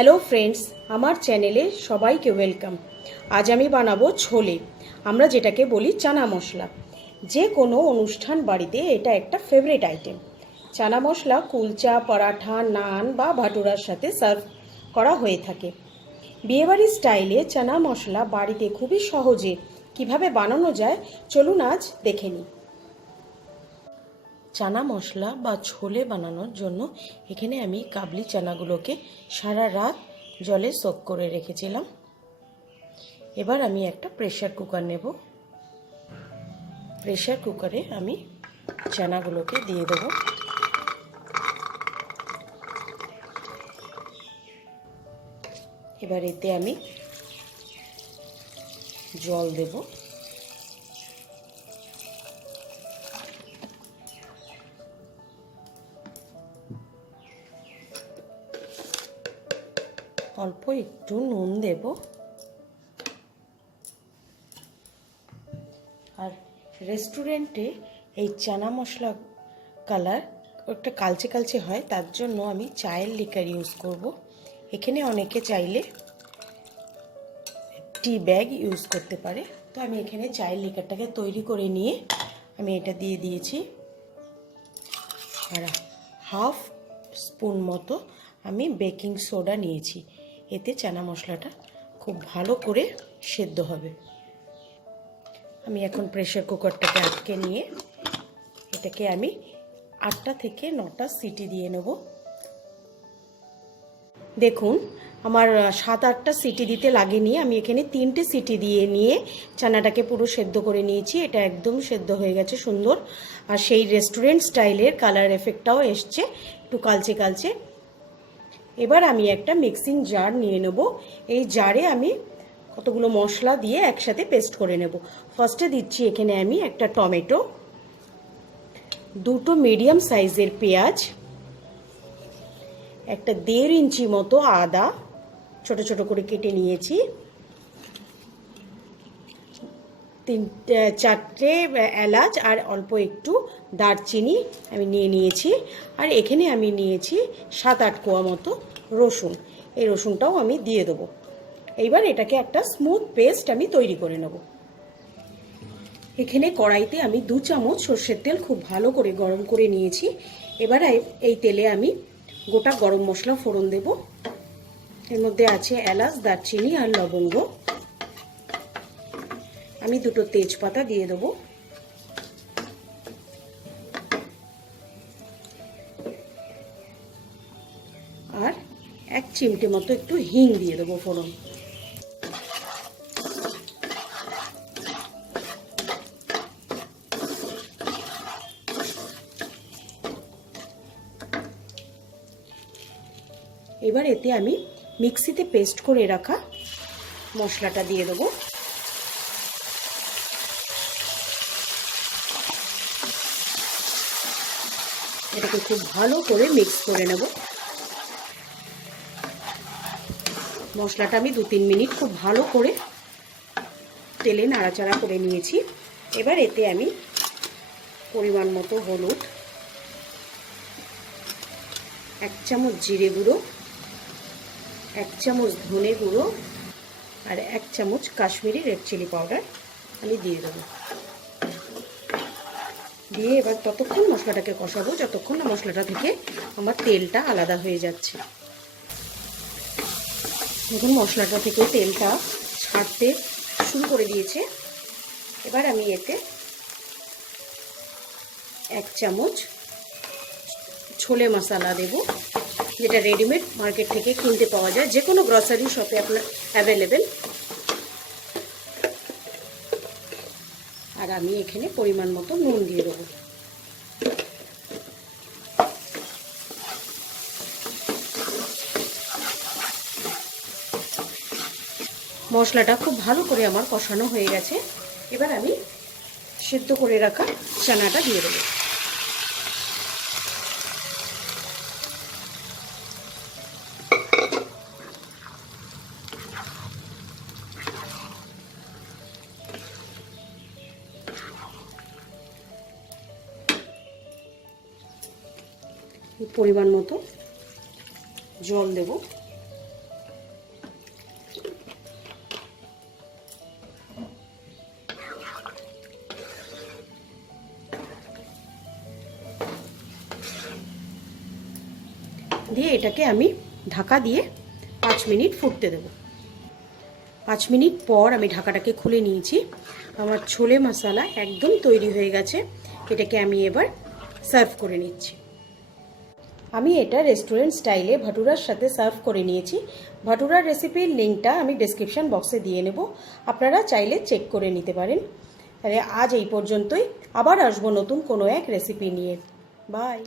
Hello friends, আমার চ্যানেলে সবাইকে ওয়েলকাম। আজ আমি বানাবো ছোলে, আমরা যেটাকে বলি চানা মশলা। যে কোনো অনুষ্ঠান বাড়িতে এটা একটা ফেভারিট আইটেম। চানা মশলা কুলচা, পরাঠা, নান বা ভাটুরার সাথে সার্ভ করা হয়ে থাকে। বিয়েবাড়ির স্টাইলে চানা মশলা বাড়িতে খুবই সহজে কিভাবে বানানো যায় চলুন আজ দেখে নিই। চানা মশলা বা ছোলে বানানোর জন্য এখানে আমি কাবলি চানাগুলোকে সারা রাত জলে সোক করে রেখেছিলাম। এবার আমি একটা প্রেসার কুকার নেব। প্রেসার কুকারে আমি চানাগুলোকে দিয়ে দেব। এবার এতে আমি জল দেব। অল্প একটু নুন দেব। আর রেস্টুরেন্টে এই চানা মশলা কালার একটা কালচে কালচে হয়, তার জন্য আমি চায়ের লিকার ইউজ করব। এখানে অনেকে চাইলে টি ব্যাগ ইউজ করতে পারে, তো আমি এখানে চায়ের লিকারটাকে তৈরি করে নিয়ে আমি এটা দিয়ে দিয়েছি। আর হাফ স্পুন মতো আমি বেকিং সোডা নিয়েছি, এতে চানা মশলাটা খুব ভালো করে সেদ্ধ হবে। আমি এখন প্রেসার কুকারটাকে আটকে নিয়ে এটাকে আমি 8টা থেকে 9টা সিটি দিয়ে নেব। দেখুন আমার 7-8টা সিটি দিতে লাগেনি, আমি এখানে 3টে সিটি দিয়ে নিয়ে চানাটাকে পুরো সেদ্ধ করে নিয়েছি। এটা একদম সেদ্ধ হয়ে গেছে সুন্দর, আর সেই রেস্টুরেন্ট স্টাইলের কালার এফেক্টটাও এসছে, একটু কালচে কালচে। এবার আমি একটা মিক্সিং জার নিয়ে নেব। এই জারে আমি কতগুলো মশলা দিয়ে একসাথে পেস্ট করে নেব। ফার্স্টে দিচ্ছি এখানে আমি একটা টমেটো, 2টো মিডিয়াম সাইজের পেঁয়াজ, একটা 1.5 ইঞ্চি মতো আদা ছোট ছোট করে কেটে নিয়েছি, 4টে এলাচ আর অল্প একটু দারচিনি আমি নিয়ে নিয়েছি। আর এখানে আমি নিয়েছি 7-8 কোয়া মতো রসুন। এই রসুনটাও আমি দিয়ে দেবো। এইবার এটাকে একটা স্মুথ পেস্ট আমি তৈরি করে নেব। এখানে কড়াইতে আমি 2 চামচ সর্ষের তেল খুব ভালো করে গরম করে নিয়েছি। এবার এই তেলে আমি গোটা গরম মশলা ফোড়ন দেব। এর মধ্যে আছে এলাচ, দারচিনি আর লবঙ্গ। আমি 2টো তেজপাতা দিয়ে দেব। আর 1 চিমটে মতো একটু হিং দিয়ে দেবো ফোড়ন। এবার এতে আমি মিক্সিতে পেস্ট করে রাখা মশলাটা দিয়ে দেবো। এটাকে খুব ভালো করে মিক্স করে নেব। মশলাটা আমি 2-3 মিনিট খুব ভালো করে তেলে নাড়াচাড়া করে নিয়েছি। এবার এতে আমি পরিমাণ মতো হলুদ, 1 চামচ জিরে গুঁড়ো, 1 চামচ ধনে গুঁড়ো আর 1 চামচ কাশ্মীরি রেড চিলি পাউডার আমি দিয়ে দেবো। দিয়ে এবার ততক্ষণ মশলাটাকে কষাবো যতক্ষণ না মশলাটা থেকে আমার তেলটা আলাদা হয়ে যাচ্ছে। দেখুন মশলাটা থেকে তেলটা ছাড়তে শুরু করে দিয়েছে। এবার আমি এতে 1 চামচ ছোলে মশলা দেব, যেটা রেডিমেড মার্কেট থেকে কিনতে পাওয়া যায়, যে কোনো গ্রসারি শপে আপনার অ্যাভেলেবেল। আর আমি এখানে পরিমাণ মতো নুন দিয়ে দেবো। মশলাটা খুব ভালো করে আমার কষানো হয়ে গেছে। এবার আমি সেদ্ধ করে রাখা চানাটা দিয়ে দেবো। পরিমাণ মতো জল দেব। দিয়ে এটাকে আমি ঢাকা দিয়ে 5 মিনিট ফুটতে দেব। 5 মিনিট পর আমি ঢাকাটাকে খুলে নিয়েছি। আমার ছোলে মশলা একদম তৈরি হয়ে গেছে। এটাকে আমি এবার সার্ভ করে নিচ্ছি। আমি এটা রেস্টুরেন্ট স্টাইলে ভাটুরার সাথে সার্ভ করে নিয়েছি। ভাটুরার রেসিপির লিঙ্কটা আমি ডেসক্রিপশন বক্সে দিয়ে নেব, আপনারা চাইলে চেক করে নিতে পারেন। তাহলে আজ এই পর্যন্তই, আবার আসবো নতুন কোনো এক রেসিপি নিয়ে। বাই।